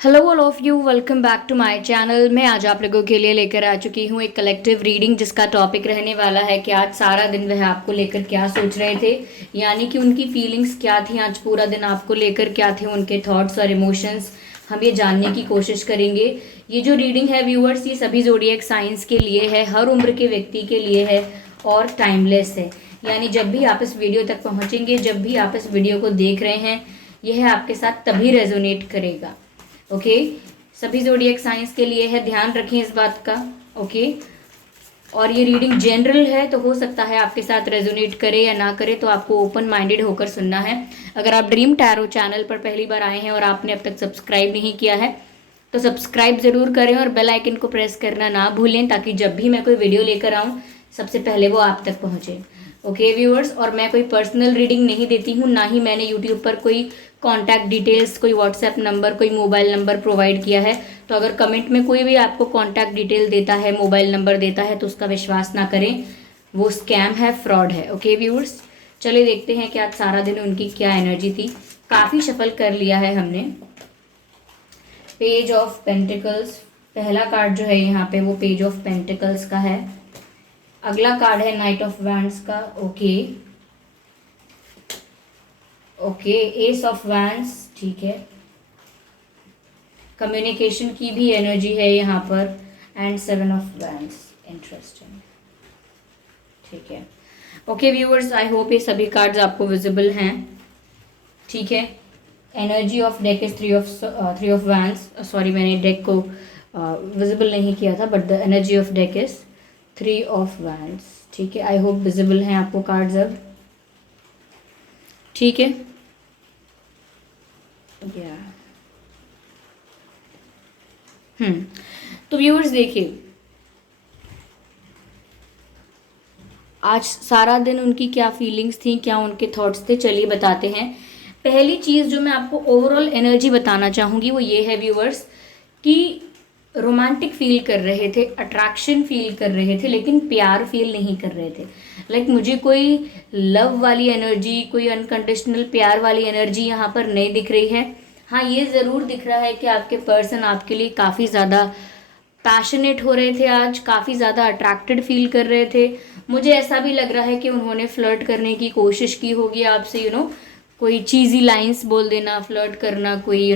Hello all of you, welcome back to my channel. मैं आज आप लोगों के लिए लेकर आ चुकी हूँ एक कलेक्टिव रीडिंग, जिसका टॉपिक रहने वाला है कि आज सारा दिन वह आपको लेकर क्या सोच रहे थे, यानी कि उनकी फीलिंग्स क्या थी, आज पूरा दिन आपको लेकर क्या थे उनके थॉट्स और इमोशंस। हम ये जानने की कोशिश करेंगे। ये जो रीडिंग है व्यूअर्स, ये सभी ज़ोडिएक साइंस के लिए है, हर उम्र के व्यक्ति के लिए है और टाइमलेस है। यानी जब भी आप इस वीडियो तक पहुँचेंगे, जब भी आप इस वीडियो को देख रहे हैं, यह आपके साथ तभी रेजोनेट करेगा। ओके, सभी ज़ोडिएक साइंस के लिए है, ध्यान रखें इस बात का। ओके, और ये रीडिंग जनरल है, तो हो सकता है आपके साथ रेजोनेट करे या ना करे, तो आपको ओपन माइंडेड होकर सुनना है। अगर आप ड्रीम टैरो चैनल पर पहली बार आए हैं और आपने अब तक सब्सक्राइब नहीं किया है, तो सब्सक्राइब ज़रूर करें और बेल आइकन को प्रेस करना ना भूलें, ताकि जब भी मैं कोई वीडियो लेकर आऊँ सबसे पहले वो आप तक पहुँचे। ओके व्यूअर्स, और मैं कोई पर्सनल रीडिंग नहीं देती हूँ, ना ही मैंने यूट्यूब पर कोई कॉन्टैक्ट डिटेल्स, कोई व्हाट्सएप नंबर, कोई मोबाइल नंबर प्रोवाइड किया है। तो अगर कमेंट में कोई भी आपको कॉन्टैक्ट डिटेल देता है, मोबाइल नंबर देता है, तो उसका विश्वास ना करें, वो स्कैम है, फ्रॉड है। ओके व्यूअर्स, चलिए देखते हैं कि आज सारा दिन उनकी क्या एनर्जी थी। काफ़ी शफल कर लिया है हमने। पेज ऑफ पेंटिकल्स, पहला कार्ड जो है यहाँ पे वो पेज ऑफ पेंटिकल्स का है। अगला कार्ड है नाइट ऑफ वैंड्स का। Okay okay, S of wands, ठीक है। कम्युनिकेशन की भी एनर्जी है यहाँ पर, and seven of wands, interesting, ठीक है। ओके व्यूअर्स, आई होप ये सभी कार्ड्स आपको विजिबल हैं, ठीक है। Energy of deck is three of wands. Sorry, मैंने डेक को विजिबल नहीं किया था, but the energy of deck is three of wands, ठीक है। आई होप विजिबल हैं आपको कार्ड्स अब, ठीक है। या तो व्यूअर्स देखिए, आज सारा दिन उनकी क्या फीलिंग्स थी, क्या उनके थॉट्स थे, चलिए बताते हैं। पहली चीज़ जो मैं आपको ओवरऑल एनर्जी बताना चाहूँगी वो ये है व्यूअर्स, कि रोमांटिक फील कर रहे थे, अट्रैक्शन फील कर रहे थे, लेकिन प्यार फील नहीं कर रहे थे। लाइक मुझे कोई लव वाली एनर्जी, कोई अनकंडीशनल प्यार वाली एनर्जी यहाँ पर नहीं दिख रही है। हाँ, ये ज़रूर दिख रहा है कि आपके पर्सन आपके लिए काफ़ी ज़्यादा पैशनेट हो रहे थे, आज काफ़ी ज़्यादा अट्रैक्टेड फील कर रहे थे। मुझे ऐसा भी लग रहा है कि उन्होंने फ्लर्ट करने की कोशिश की होगी आपसे, कोई चीज़ी लाइंस बोल देना, फ्लर्ट करना, कोई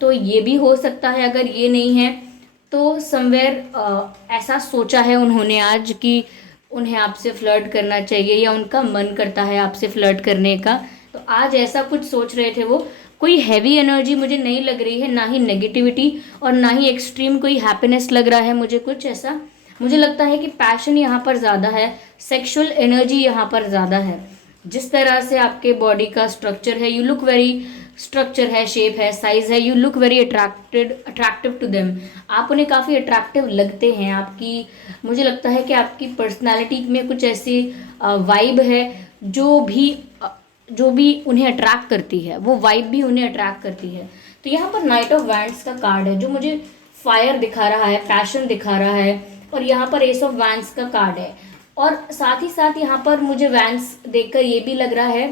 तो ये भी हो सकता है। अगर ये नहीं है तो समवेयर ऐसा सोचा है उन्होंने आज कि उन्हें आपसे फ्लर्ट करना चाहिए, या उनका मन करता है आपसे फ्लर्ट करने का, तो आज ऐसा कुछ सोच रहे थे वो। कोई हैवी एनर्जी मुझे नहीं लग रही है, ना ही नेगेटिविटी और ना ही एक्सट्रीम कोई हैप्पीनेस लग रहा है मुझे कुछ ऐसा। मुझे लगता है कि पैशन यहाँ पर ज़्यादा है, सेक्सुअल एनर्जी यहाँ पर ज़्यादा है। जिस तरह से आपके बॉडी का स्ट्रक्चर है, यू लुक वेरी, स्ट्रक्चर है, शेप है, साइज है, you look very attractive to them. आप उन्हें काफ़ी अट्रैक्टिव लगते हैं। आपकी, मुझे लगता है कि आपकी पर्सनालिटी में कुछ ऐसी वाइब है जो भी उन्हें अट्रैक्ट करती है, वो वाइब भी उन्हें अट्रैक्ट करती है। तो यहाँ पर नाइट ऑफ वैंड्स का कार्ड है, जो मुझे फायर दिखा रहा है, पैशन दिखा रहा है, और यहाँ पर एस ऑफ वैंड्स का कार्ड है। और साथ ही साथ यहाँ पर मुझे वैंड्स देखकर ये भी लग रहा है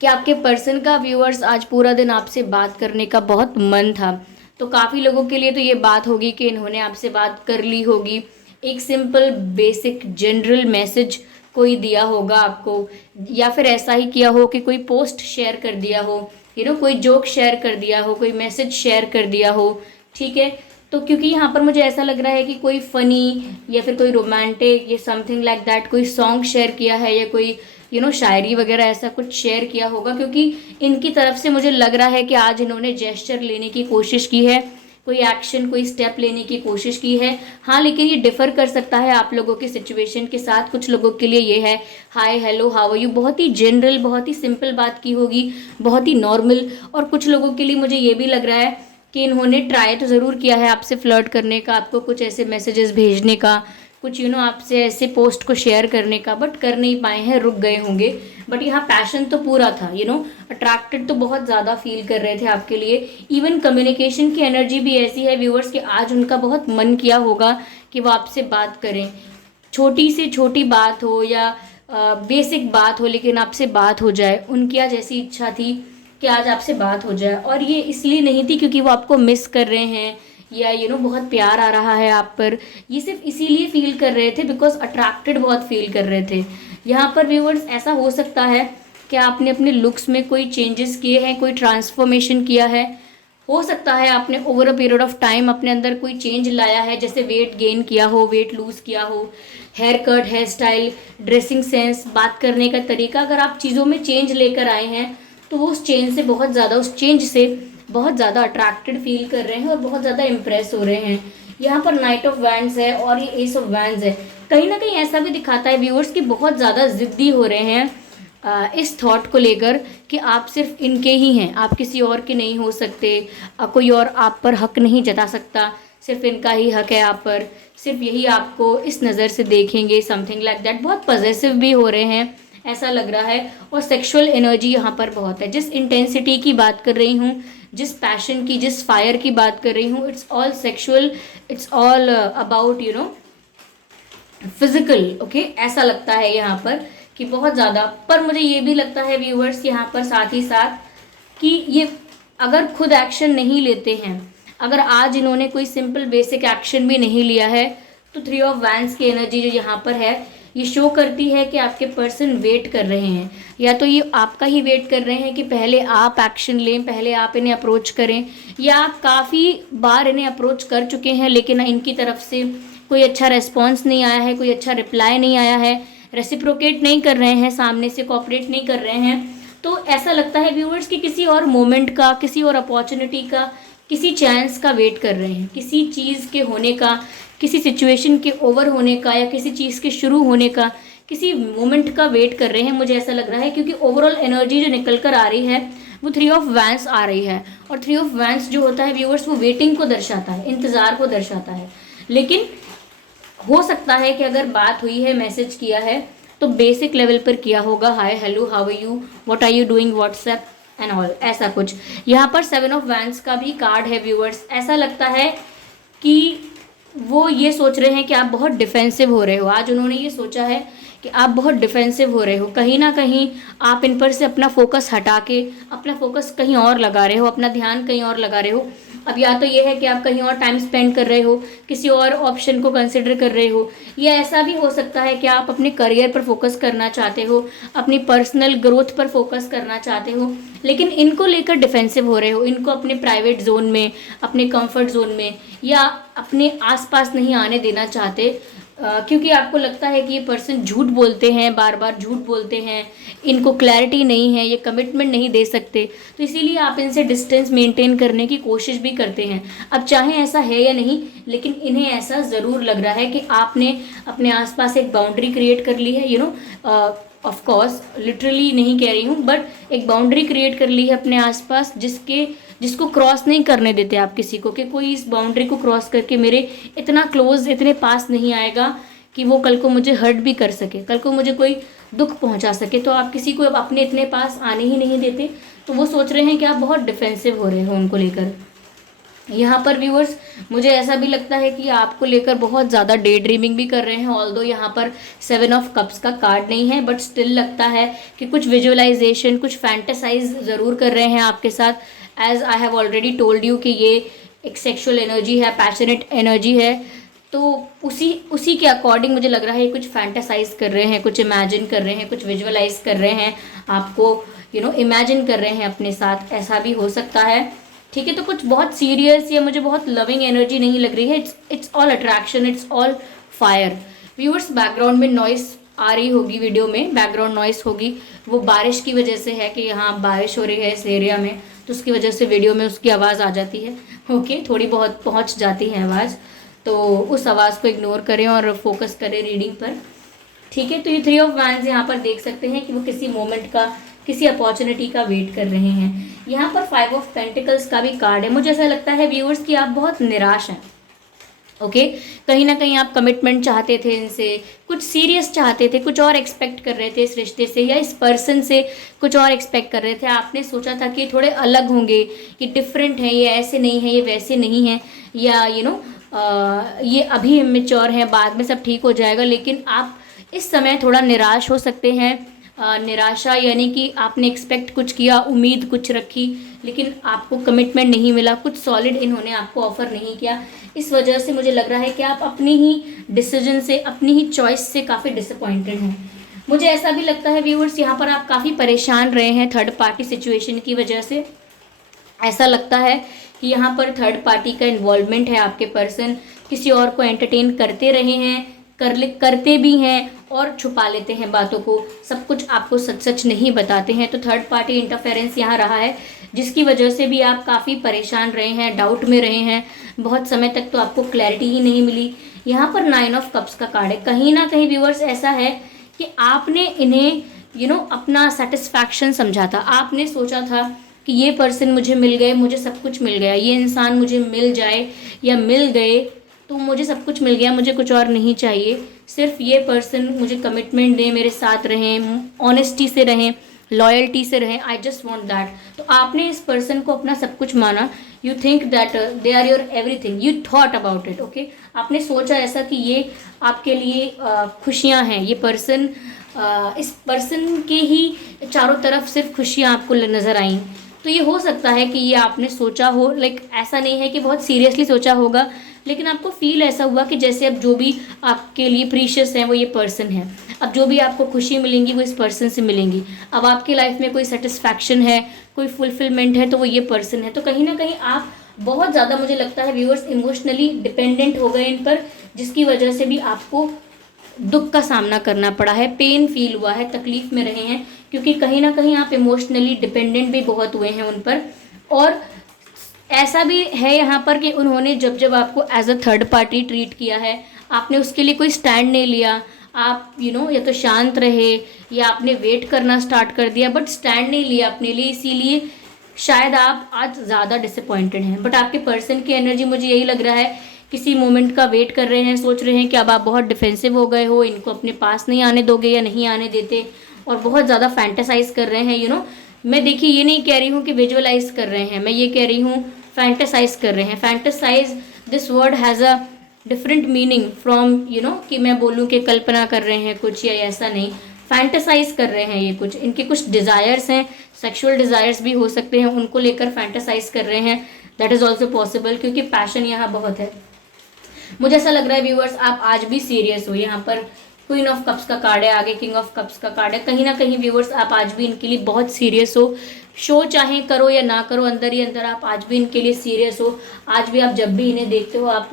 कि आपके पर्सन का व्यूअर्स आज पूरा दिन आपसे बात करने का बहुत मन था। तो काफ़ी लोगों के लिए तो ये बात होगी कि इन्होंने आपसे बात कर ली होगी, एक सिंपल बेसिक जनरल मैसेज कोई दिया होगा आपको, या फिर ऐसा ही किया हो कि कोई पोस्ट शेयर कर दिया हो, कोई जोक शेयर कर दिया हो, कोई मैसेज शेयर कर दिया हो, ठीक है। तो क्योंकि यहाँ पर मुझे ऐसा लग रहा है कि कोई फ़नी या फिर कोई रोमांटिक या समथिंग लाइक दैट कोई सॉन्ग शेयर किया है, या कोई शायरी वगैरह ऐसा कुछ शेयर किया होगा, क्योंकि इनकी तरफ से मुझे लग रहा है कि आज इन्होंने जेस्चर लेने की कोशिश की है, कोई एक्शन, कोई स्टेप लेने की कोशिश की है। हाँ, लेकिन ये डिफ़र कर सकता है आप लोगों की सिचुएशन के साथ। कुछ लोगों के लिए ये है हाय, हेलो, हाउ आर यू, बहुत ही जनरल, बहुत ही सिंपल बात की होगी, बहुत ही नॉर्मल। और कुछ लोगों के लिए मुझे ये भी लग रहा है कि इन्होंने ट्राई तो ज़रूर किया है आपसे फ्लर्ट करने का, आपको कुछ ऐसे मैसेजेस भेजने का, कुछ आपसे ऐसे पोस्ट को शेयर करने का, बट कर नहीं पाए हैं, रुक गए होंगे। बट यहाँ पैशन तो पूरा था, अट्रैक्टेड तो बहुत ज़्यादा फील कर रहे थे आपके लिए। इवन कम्युनिकेशन की एनर्जी भी ऐसी है व्यूअर्स कि आज उनका बहुत मन किया होगा कि वो आपसे बात करें, छोटी से छोटी बात हो या बेसिक बात हो, लेकिन आपसे बात हो जाए, उनकी आज ऐसी इच्छा थी कि आज आपसे बात हो जाए, और ये इसलिए नहीं थी क्योंकि वो आपको मिस कर रहे हैं या बहुत प्यार आ रहा है आप पर। ये सिर्फ इसीलिए फील कर रहे थे बिकॉज अट्रैक्टेड बहुत फील कर रहे थे। यहाँ पर व्यूअर्स ऐसा हो सकता है कि आपने अपने लुक्स में कोई चेंजेस किए हैं, कोई ट्रांसफॉर्मेशन किया है। हो सकता है आपने over a period of time अपने अंदर कोई चेंज लाया है, जैसे वेट गेन किया हो, वेट लूज किया हो, haircut, hairstyle, dressing sense, बात करने का तरीका। अगर आप चीज़ों में चेंज लेकर आए हैं तो वो उस चेंज से बहुत ज़्यादा अट्रैक्टेड फील कर रहे हैं और बहुत ज़्यादा इम्प्रेस हो रहे हैं। यहाँ पर नाइट ऑफ वैंड्स है और ये एस ऑफ वैंड्स है। कहीं ना कहीं ऐसा भी दिखाता है व्यूअर्स कि बहुत ज़्यादा ज़िद्दी हो रहे हैं इस थॉट को लेकर कि आप सिर्फ इनके ही हैं, आप किसी और के नहीं हो सकते, कोई और आप पर हक नहीं जता सकता, सिर्फ इनका ही हक है आप पर, सिर्फ यही आपको इस नज़र से देखेंगे, समथिंग लाइक दैट। बहुत पॉजेसिव भी हो रहे हैं ऐसा लग रहा है। और सेक्सुअल एनर्जी यहाँ पर बहुत है। जिस इंटेंसिटी की बात कर रही हूँ, जिस पैशन की, जिस फायर की बात कर रही हूँ, it's all sexual, it's all about physical. Okay, ऐसा लगता है यहाँ पर कि बहुत ज़्यादा। पर मुझे ये भी लगता है व्यूअर्स यहाँ पर साथ ही साथ कि ये अगर खुद एक्शन नहीं लेते हैं, अगर आज इन्होंने कोई सिंपल बेसिक एक्शन भी नहीं लिया है, तो 3 ऑफ वैंड्स की एनर्जी जो यहाँ पर है ये शो करती है कि आपके पर्सन वेट कर रहे हैं, या तो ये आपका ही वेट कर रहे हैं कि पहले आप एक्शन लें, पहले आप इन्हें अप्रोच करें, या आप काफ़ी बार इन्हें अप्रोच कर चुके हैं लेकिन इनकी तरफ से कोई अच्छा रेस्पॉन्स नहीं आया है, कोई अच्छा रिप्लाई नहीं आया है, रेसिप्रोकेट नहीं कर रहे हैं, सामने से कोऑपरेट नहीं कर रहे हैं। तो ऐसा लगता है व्यूअर्स कि किसी और मोमेंट का, किसी और अपॉर्चुनिटी का, किसी चांस का वेट कर रहे हैं, किसी चीज़ के होने का, किसी सिचुएशन के ओवर होने का, या किसी चीज़ के शुरू होने का, किसी मोमेंट का वेट कर रहे हैं। मुझे ऐसा लग रहा है क्योंकि ओवरऑल एनर्जी जो निकल कर आ रही है वो 3 ऑफ वैंड्स आ रही है। और 3 ऑफ वैंड्स जो होता है व्यूअर्स वो वेटिंग को दर्शाता है, इंतज़ार को दर्शाता है। लेकिन हो सकता है कि अगर बात हुई है, मैसेज किया है, तो बेसिक लेवल पर किया होगा, hi, hello, how are you, what are you doing, WhatsApp and all, ऐसा कुछ। यहाँ पर 7 ऑफ वैंड्स का भी कार्ड है व्यूअर्स। ऐसा लगता है कि वो ये सोच रहे हैं कि आप बहुत डिफेंसिव हो रहे हो। आज उन्होंने ये सोचा है कि आप बहुत डिफेंसिव हो रहे हो, कहीं ना कहीं आप इन पर से अपना फोकस हटा के अपना फोकस कहीं और लगा रहे हो, अपना ध्यान कहीं और लगा रहे हो। अब या तो ये है कि आप कहीं और टाइम स्पेंड कर रहे हो, किसी और ऑप्शन को कंसिडर कर रहे हो, या ऐसा भी हो सकता है कि आप अपने करियर पर फोकस करना चाहते हो, अपनी पर्सनल ग्रोथ पर फोकस करना चाहते हो, लेकिन इनको लेकर डिफेंसिव हो रहे हो, इनको अपने प्राइवेट जोन में, अपने कंफर्ट जोन में या अपने आसपास नहीं आने देना चाहते, क्योंकि आपको लगता है कि ये पर्सन झूठ बोलते हैं, बार बार झूठ बोलते हैं, इनको क्लैरिटी नहीं है, ये कमिटमेंट नहीं दे सकते, तो इसीलिए आप इनसे डिस्टेंस मेंटेन करने की कोशिश भी करते हैं। अब चाहे ऐसा है या नहीं, लेकिन इन्हें ऐसा ज़रूर लग रहा है कि आपने अपने आसपास एक बाउंड्री क्रिएट कर ली है, ऑफ कोर्स लिटरली नहीं कह रही हूँ, बट एक बाउंड्री क्रिएट कर ली है अपने आसपास जिसको क्रॉस नहीं करने देते आप किसी को, कि कोई इस बाउंड्री को क्रॉस करके मेरे इतना क्लोज, इतने पास नहीं आएगा कि वो कल को मुझे हर्ट भी कर सके, कल को मुझे कोई दुख पहुंचा सके। तो आप किसी को अब अपने इतने पास आने ही नहीं देते। तो वो सोच रहे हैं कि आप बहुत डिफेंसिव हो रहे हो उनको लेकर। यहाँ पर व्यूअर्स मुझे ऐसा भी लगता है कि आपको लेकर बहुत ज़्यादा डे ड्रीमिंग भी कर रहे हैं। ऑल्दो यहाँ पर 7 ऑफ कप्स का कार्ड नहीं है, बट स्टिल लगता है कि कुछ विजुअलाइजेशन, कुछ फैंटेसाइज ज़रूर कर रहे हैं आपके साथ। As I have already told you कि ये एक सेक्सुअल एनर्जी है, पैशनेट एनर्जी है, तो उसी के अकॉर्डिंग मुझे लग रहा है कुछ फैंटेसाइज कर रहे हैं, कुछ इमेजिन कर रहे हैं, कुछ विजुअलाइज कर रहे हैं, आपको इमेजिन कर रहे हैं अपने साथ, ऐसा भी हो सकता है। ठीक है, तो कुछ बहुत सीरियस या मुझे बहुत लविंग एनर्जी नहीं लग रही है। It's all attraction, it's all fire. Viewers background में नॉइस आ रही होगी, वीडियो में बैकग्राउंड नॉइस होगी, वो बारिश की वजह से है कि यहाँ बारिश हो रही है इस एरिया में, तो उसकी वजह से वीडियो में उसकी आवाज़ आ जाती है। ओके, थोड़ी बहुत पहुँच जाती है आवाज़, तो उस आवाज़ को इग्नोर करें और फोकस करें रीडिंग पर। ठीक है, तो ये 3 ऑफ वैंड्स यहाँ पर देख सकते हैं कि वो किसी मोमेंट का, किसी अपॉर्चुनिटी का वेट कर रहे हैं। यहाँ पर 5 ऑफ पेंटिकल्स का भी कार्ड है। मुझे ऐसा लगता है व्यूअर्स कि आप बहुत निराश हैं। ओके, कहीं ना कहीं आप कमिटमेंट चाहते थे इनसे, कुछ सीरियस चाहते थे, कुछ और एक्सपेक्ट कर रहे थे इस रिश्ते से या इस पर्सन से, कुछ और एक्सपेक्ट कर रहे थे। आपने सोचा था कि थोड़े अलग होंगे, ये डिफरेंट है, ये ऐसे नहीं है, ये वैसे नहीं है, या ये अभी इमेच्योर हैं, बाद में सब ठीक हो जाएगा। लेकिन आप इस समय थोड़ा निराश हो सकते हैं, निराशा, यानी कि आपने एक्सपेक्ट कुछ किया, उम्मीद कुछ रखी, लेकिन आपको कमिटमेंट नहीं मिला, कुछ सॉलिड इन्होंने आपको ऑफर नहीं किया। इस वजह से मुझे लग रहा है कि आप अपनी ही डिसीजन से, अपनी ही चॉइस से काफ़ी डिसअपॉइंटेड हैं। मुझे ऐसा भी लगता है व्यूअर्स, यहाँ पर आप काफ़ी परेशान रहे हैं थर्ड पार्टी सिचुएशन की वजह से। ऐसा लगता है कि यहाँ पर थर्ड पार्टी का इन्वॉल्वमेंट है, आपके पर्सन किसी और को एंटरटेन करते रहे हैं, करते भी हैं और छुपा लेते हैं बातों को, सब कुछ आपको सच सच नहीं बताते हैं। तो थर्ड पार्टी इंटरफेरेंस यहाँ रहा है, जिसकी वजह से भी आप काफ़ी परेशान रहे हैं, डाउट में रहे हैं, बहुत समय तक तो आपको क्लैरिटी ही नहीं मिली। यहाँ पर 9 ऑफ कप्स का कार्ड है। कहीं ना कहीं व्यूअर्स ऐसा है कि आपने इन्हें अपना सेटिस्फैक्शन समझा था, आपने सोचा था कि ये पर्सन मुझे मिल गए, मुझे सब कुछ मिल गया, ये इंसान मुझे मिल जाए या मिल गए तो मुझे सब कुछ मिल गया, मुझे कुछ और नहीं चाहिए, सिर्फ ये पर्सन मुझे कमिटमेंट दें, मेरे साथ रहें, ऑनेस्टी से रहें, लॉयल्टी से रहें, आई जस्ट वॉन्ट दैट। तो आपने इस पर्सन को अपना सब कुछ माना, you think that they are your everything, you thought about it, okay. आपने सोचा ऐसा कि ये आपके लिए खुशियाँ हैं, ये पर्सन, इस पर्सन के ही चारों तरफ सिर्फ खुशियाँ आपको नज़र आईं। तो ये हो सकता है कि ये आपने सोचा हो, लाइक ऐसा नहीं है कि बहुत सीरियसली सोचा होगा, लेकिन आपको फील ऐसा हुआ कि जैसे अब जो भी आपके लिए प्रीशियस है वो ये पर्सन है, अब जो भी आपको खुशी मिलेंगी वो इस पर्सन से मिलेंगी, अब आपकी लाइफ में कोई सेटिस्फैक्शन है, कोई फुलफिलमेंट है तो वो ये पर्सन है। तो कहीं ना कहीं आप बहुत ज़्यादा, मुझे लगता है व्यूअर्स, इमोशनली डिपेंडेंट हो गए इन पर, जिसकी वजह से भी आपको दुख का सामना करना पड़ा है, पेन फील हुआ है, तकलीफ में रहे हैं, क्योंकि कहीं ना कहीं आप इमोशनली डिपेंडेंट भी बहुत हुए हैं उन पर। और ऐसा भी है यहाँ पर कि उन्होंने जब जब आपको as a third party treat किया है, आपने उसके लिए कोई स्टैंड नहीं लिया, आप या तो शांत रहे या आपने वेट करना स्टार्ट कर दिया, बट स्टैंड नहीं लिया अपने लिए, इसीलिए शायद आप आज ज़्यादा डिसअपॉइंटेड हैं। बट आपके पर्सन की एनर्जी मुझे यही लग रहा है, किसी मोमेंट का वेट कर रहे हैं, सोच रहे हैं कि अब आप बहुत डिफेंसिव हो गए हो, इनको अपने पास नहीं आने दोगे या नहीं आने देते, और बहुत ज़्यादा फैंटेसाइज कर रहे हैं। मैं देखिए ये नहीं कह रही हूँ कि विजुअलाइज कर रहे हैं, मैं ये कह रही हूँ फैंटेसाइज कर रहे हैं। Fantasise, this word has a different meaning from कि मैं बोलूँ कि कल्पना कर रहे हैं कुछ, या ऐसा नहीं, फैंटेसाइज कर रहे हैं। ये कुछ इनके कुछ डिज़ायर्स हैं, सेक्सुअल डिज़ायर्स भी हो सकते हैं, उनको लेकर फैंटेसाइज कर रहे हैं, दैट इज़ ऑल्सो पॉसिबल, क्योंकि पैशन यहाँ बहुत है। मुझे ऐसा लग रहा है व्यूअर्स, आप आज भी सीरियस हो। यहाँ पर क्वीन ऑफ कप्स का कार्ड है, आगे किंग ऑफ कप्स का कार्ड है। कहीं ना कहीं व्यूअर्स आप आज भी इनके लिए बहुत सीरियस हो, शो चाहे करो या ना करो, अंदर ही अंदर आप आज भी इनके लिए सीरियस हो। आज भी आप जब भी इन्हें देखते हो, आप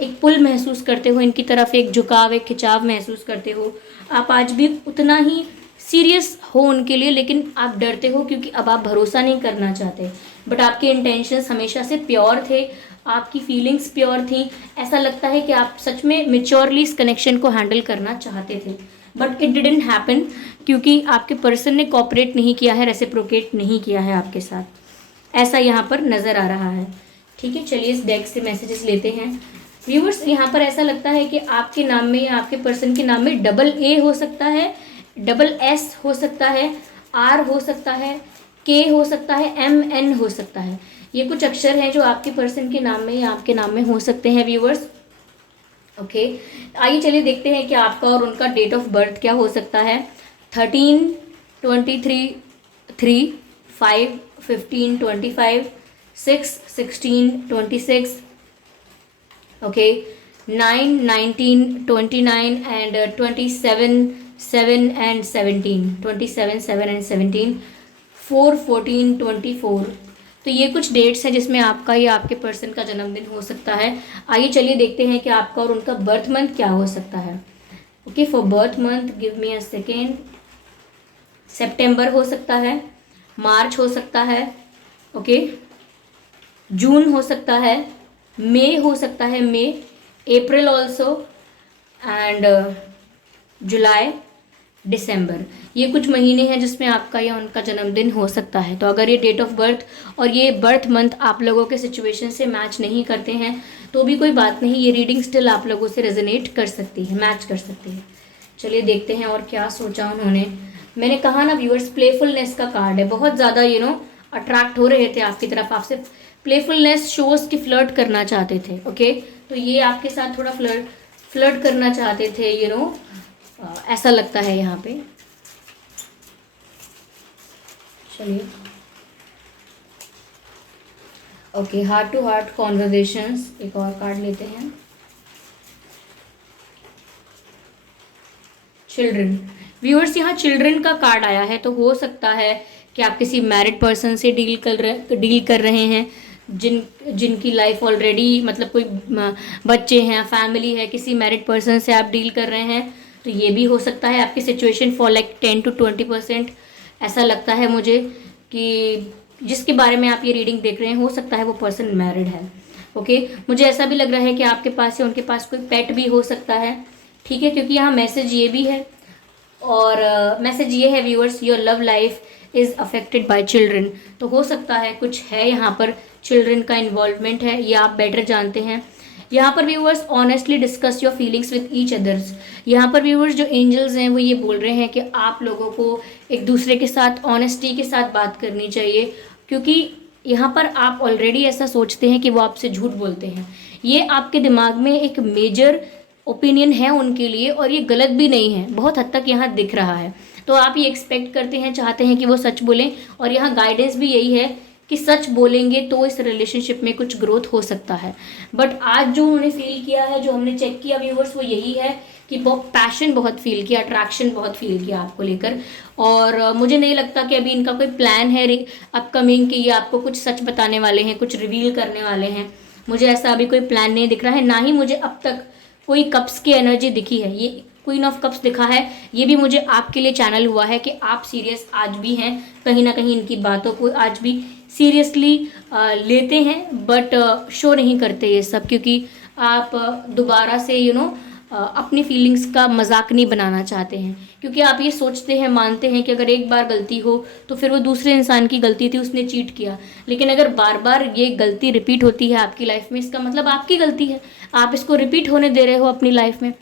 एक पुल महसूस करते हो इनकी तरफ, एक झुकाव, एक खिंचाव महसूस करते हो। आप आज भी उतना ही सीरियस हो उनके लिए, लेकिन आप डरते हो क्योंकि अब आप भरोसा नहीं करना चाहते। बट आपके इंटेंशंस हमेशा से प्योर थे, आपकी फीलिंग्स प्योर थी। ऐसा लगता है कि आप सच में मेच्योरली इस कनेक्शन को हैंडल करना चाहते थे, बट इट डिडंट हैपन, क्योंकि आपके पर्सन ने कोऑपरेट नहीं किया है, रेसिप्रोकेट नहीं किया है आपके साथ, ऐसा यहाँ पर नज़र आ रहा है। ठीक है, चलिए इस डेक से मैसेजेस लेते हैं। व्यूअर्स, यहाँ पर ऐसा लगता है कि आपके नाम में या आपके पर्सन के नाम में डबल ए हो सकता है, डबल एस हो सकता है, आर हो सकता है, के हो सकता है, एम एन हो सकता है। ये कुछ अक्षर हैं जो आपके पर्सन के नाम में या आपके नाम में हो सकते हैं व्यूअर्स। ओके, आइए चलिए देखते हैं कि आपका और उनका डेट ऑफ बर्थ क्या हो सकता है। 13, 23, 3, 5, 15, 25, 6, 16, 26, ओके, 9, 19, 29 एंड 27, 7 एंड 17, 27, 7 एंड 17, 4, 14, 24। तो ये कुछ डेट्स हैं जिसमें आपका या आपके पर्सन का जन्मदिन हो सकता है। आइए चलिए देखते हैं कि आपका और उनका बर्थ मंथ क्या हो सकता है। Okay, for birth month give me a second. सितंबर हो सकता है, मार्च हो सकता है, ओके, जून हो सकता है, मई हो सकता है, मई, अप्रैल ऑल्सो, एंड जुलाई, दिसंबर। ये कुछ महीने हैं जिसमें आपका या उनका जन्मदिन हो सकता है। तो अगर ये डेट ऑफ बर्थ और ये बर्थ मंथ आप लोगों के सिचुएशन से मैच नहीं करते हैं तो भी कोई बात नहीं, ये रीडिंग स्टिल आप लोगों से रेजोनेट कर सकती है, मैच कर सकती है। चलिए देखते हैं और क्या सोचा उन्होंने। मैंने कहा ना व्यूअर्स, प्लेफुलनेस का कार्ड है, बहुत ज़्यादा अट्रैक्ट हो रहे थे आपकी तरफ, आपसे प्लेफुलनेस शोज की फ्लर्ट करना चाहते थे। ओके, तो ये आपके साथ थोड़ा फ्लर्ट करना चाहते थे, ऐसा लगता है यहाँ पे। चलिए, okay, heart to heart conversations, एक और कार्ड लेते हैं। चिल्ड्रन, व्यूअर्स यहाँ चिल्ड्रन का कार्ड आया है, तो हो सकता है कि आप किसी मैरिड पर्सन से डील कर रहे हैं, जिनकी लाइफ ऑलरेडी, मतलब कोई बच्चे हैं, फैमिली है, किसी मैरिड पर्सन से आप डील कर रहे हैं। तो ये भी हो सकता है आपकी सिचुएशन फॉर लाइक 10 to 20%। ऐसा लगता है मुझे कि जिसके बारे में आप ये रीडिंग देख रहे हैं, हो सकता है वो पर्सन मैरिड है। ओके, मुझे ऐसा भी लग रहा है कि आपके पास या उनके पास कोई पेट भी हो सकता है। ठीक है, क्योंकि यहाँ मैसेज ये भी है, और मैसेज ये है viewers, your love life is affected by children. तो हो सकता है कुछ है यहाँ पर, चिल्ड्रन का इन्वॉल्वमेंट है, ये आप बेटर जानते हैं। यहाँ पर viewers, honestly discuss your feelings with each others. यहाँ पर व्यूअर्स जो एंजल्स हैं वो ये बोल रहे हैं कि आप लोगों को एक दूसरे के साथ ऑनेस्टी के साथ बात करनी चाहिए, क्योंकि यहाँ पर आप ऑलरेडी ऐसा सोचते हैं कि वो आपसे झूठ बोलते हैं। ये आपके दिमाग में एक मेजर ओपिनियन है उनके लिए, और ये गलत भी नहीं है, बहुत हद तक यहाँ दिख रहा है। तो आप ये एक्सपेक्ट करते हैं, चाहते हैं कि वो सच बोलें, और यहाँ गाइडेंस भी यही है कि सच बोलेंगे तो इस रिलेशनशिप में कुछ ग्रोथ हो सकता है। बट आज जो उन्होंने फील किया है, जो हमने चेक किया व्यूअर्स, वो यही है कि पैशन बहुत फील किया, अट्रैक्शन बहुत फील किया आपको लेकर। और मुझे नहीं लगता कि अभी इनका कोई प्लान है अपकमिंग कि ये आपको कुछ सच बताने वाले हैं, कुछ रिवील करने वाले हैं। मुझे ऐसा अभी कोई प्लान नहीं दिख रहा है, ना ही मुझे अब तक कोई कप्स की एनर्जी दिखी है। ये क्वीन ऑफ कप्स दिखा है, ये भी मुझे आपके लिए चैनल हुआ है कि आप सीरियस आज भी हैं, कहीं ना कहीं इनकी बातों को आज भी सीरियसली लेते हैं, बट शो नहीं करते ये सब, क्योंकि आप दोबारा से अपनी फीलिंग्स का मजाक नहीं बनाना चाहते हैं, क्योंकि आप ये सोचते हैं, मानते हैं कि अगर एक बार गलती हो तो फिर वो दूसरे इंसान की गलती थी, उसने चीट किया। लेकिन अगर बार बार ये गलती रिपीट होती है आपकी लाइफ में, इसका मतलब आपकी गलती है, आप इसको रिपीट होने दे रहे हो अपनी लाइफ में।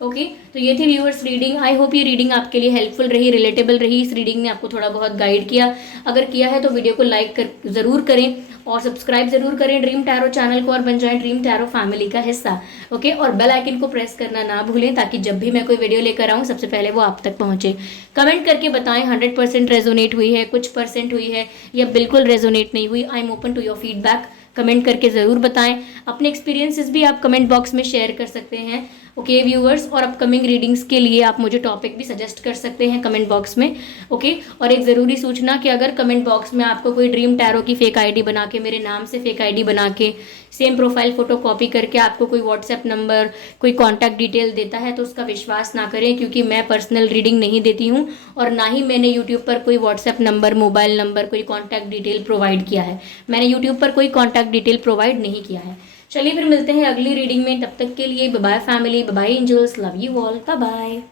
ओके, तो ये थी व्यूअर्स रीडिंग। आई होप ये रीडिंग आपके लिए हेल्पफुल रही, रिलेटेबल रही। इस रीडिंग ने आपको थोड़ा बहुत गाइड किया। अगर किया है तो वीडियो को लाइक कर ज़रूर करें, और सब्सक्राइब जरूर करें ड्रीम टैरो चैनल को, और बन जाएं ड्रीम टैरो फैमिली का हिस्सा। ओके, और बेल आइकन को प्रेस करना ना भूलें, ताकि जब भी मैं कोई वीडियो लेकर आऊँ सबसे पहले वो आप तक पहुँचे। कमेंट करके बताएं 100% रेजोनेट हुई है, कुछ परसेंट हुई है, या बिल्कुल रेजोनेट नहीं हुई। I am open to your feedback. Comment करके ज़रूर बताएं। अपने एक्सपीरियंसेस भी आप कमेंट बॉक्स में शेयर कर सकते हैं। ओके व्यूअर्स, और अपकमिंग रीडिंग्स के लिए आप मुझे टॉपिक भी सजेस्ट कर सकते हैं कमेंट बॉक्स में। ओके, और एक ज़रूरी सूचना कि अगर कमेंट बॉक्स में आपको कोई ड्रीम टैरो की फेक आईडी बना के, मेरे नाम से फेक आईडी बना के, सेम प्रोफाइल फ़ोटो कॉपी करके आपको कोई व्हाट्सएप नंबर, कोई कॉन्टैक्ट डिटेल देता है, तो उसका विश्वास ना करें, क्योंकि मैं पर्सनल रीडिंग नहीं देती हूँ, और ना ही मैंने यूट्यूब पर कोई व्हाट्सएप नंबर, मोबाइल नंबर, कोई कॉन्टैक्ट डिटेल प्रोवाइड किया है। मैंने यूट्यूब पर कोई कॉन्टैक्ट डिटेल प्रोवाइड नहीं किया है। चलिए फिर मिलते हैं अगली रीडिंग में, तब तक के लिए bye bye family, bye bye angels, love you all, bye bye.